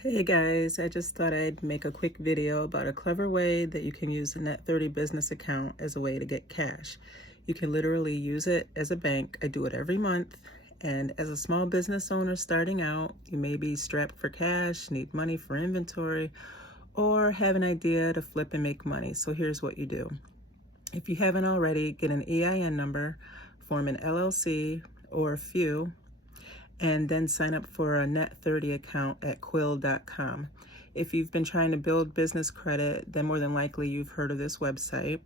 Hey guys, I just thought I'd make a quick video about a clever way that you can use a Net30 business account as a way to get cash. You can literally use it as a bank. I do it every month. And as a small business owner starting out, you may be strapped for cash, need money for inventory, or have an idea to flip and make money. So here's what you do. If you haven't already, get an EIN number, form an LLC or a few, and then sign up for a Net30 account at Quill.com. If you've been trying to build business credit, then more than likely you've heard of this website.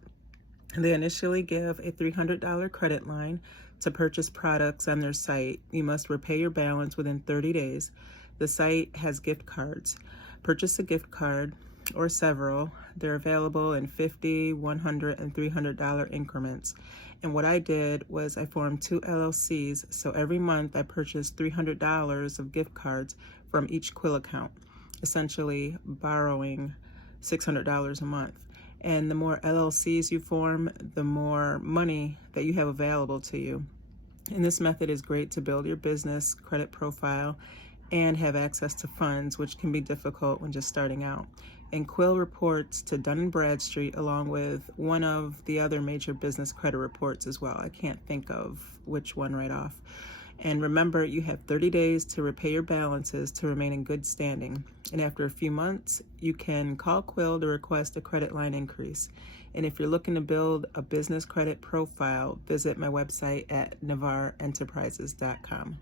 They initially give a $300 credit line to purchase products on their site. You must repay your balance within 30 days. The site has gift cards. Purchase a gift card or several. They're available in $50, $100, and $300 increments. And what I did was I formed two LLCs, so every month I purchased $300 of gift cards from each Quill account, essentially borrowing $600 a month. And the more LLCs you form, the more money that you have available to you. And this method is great to build your business credit profile and have access to funds, which can be difficult when just starting out. And Quill reports to Dun & Bradstreet along with one of the other major business credit reports as well. I can't think of which one right off. And remember, you have 30 days to repay your balances to remain in good standing. And after a few months, you can call Quill to request a credit line increase. And if you're looking to build a business credit profile, visit my website at navarenterprises.com.